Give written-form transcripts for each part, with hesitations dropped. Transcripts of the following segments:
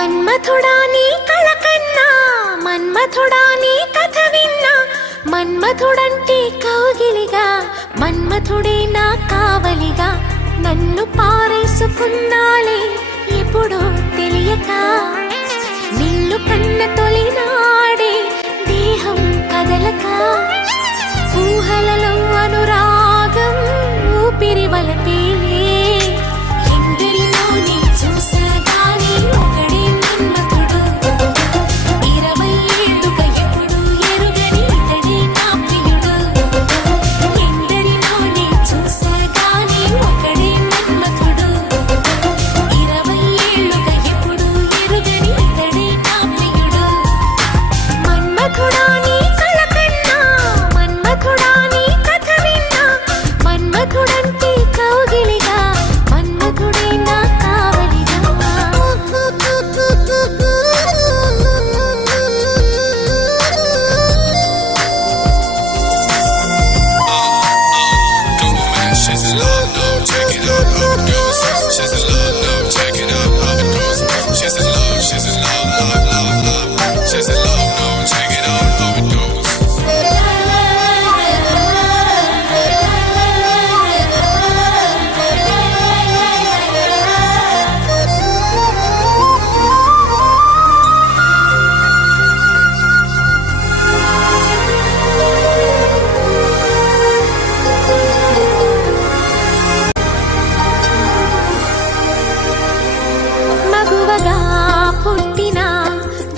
మన్మథుడా నీ కళ కన్నా మన్మథుడా నీ కథ విన్నా మన్మథుడంటే కౌగిలిగా మన్మథుడే నా కావలిగా నన్ను పారేసుకున్నాలే ఎప్పుడో తెలియక నిన్ను కన్న తొలినాడే దేహం కదలక ఊహలలో అనురాగం ఊపిరి వలపేలే ఎందరినో నీ చూసగానే ఒకడే మన్మథుడు 20 ఏళ్ళుగా ఎప్పుడు ఎరుగని ఇతడే నా ప్రియుడు ఎందరినో నీ చూసగానే ఒకడే మన్మథుడు 20 ఏళ్ళుగా ఎప్పుడు ఎరుగని ఇతడే నా ప్రియుడు మన్మథుడా నీ కళ కన్నా మన్మథుడా నీ కథ విన్నా మన్మథుడంటే కౌగిలిగా మన్మథుడే నా కావలిగా She's in love, no, check it out, how it goes. She's in love, no, check it out, how it goes. She's in love, love, love, love. She's in love, no, check it out, how it goes. మగువగా పుట్టిన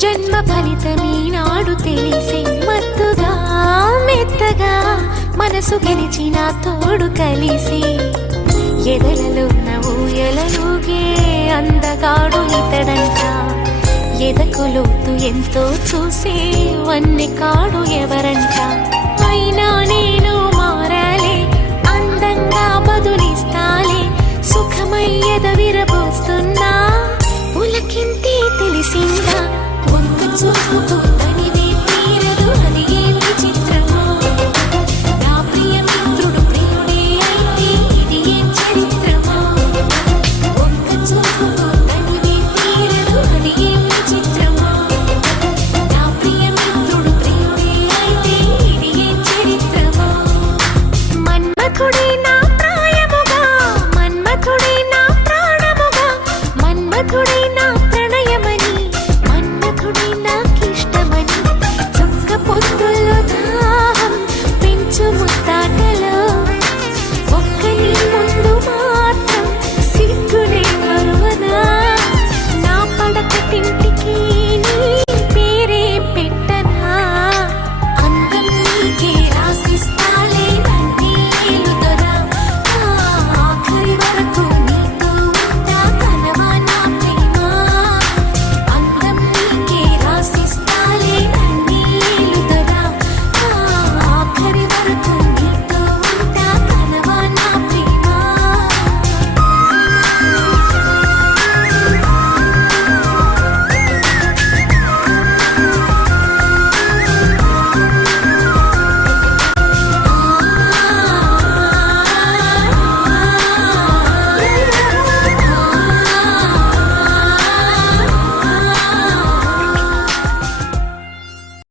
జన్మ ఫలితమీనాడు తెలిసే మత్తుగా మెత్తగా మనసు గెలిచిన తోడు కలిసి ఎదలలో ఊయలలుగే అందగాడు ఇతడంట ఎదకు లోతు ఎంతో చూసే వన్నె కాడు ఎవరంట అయినా నేను మారాలే అందంగా బదులిస్తాలే సుఖమై ఎదవిరబోస్తున్నా పులకింతే తెలిసిందా ఒక్క చూపుతో తనివే తీరదు అది ఏ విచిత్రం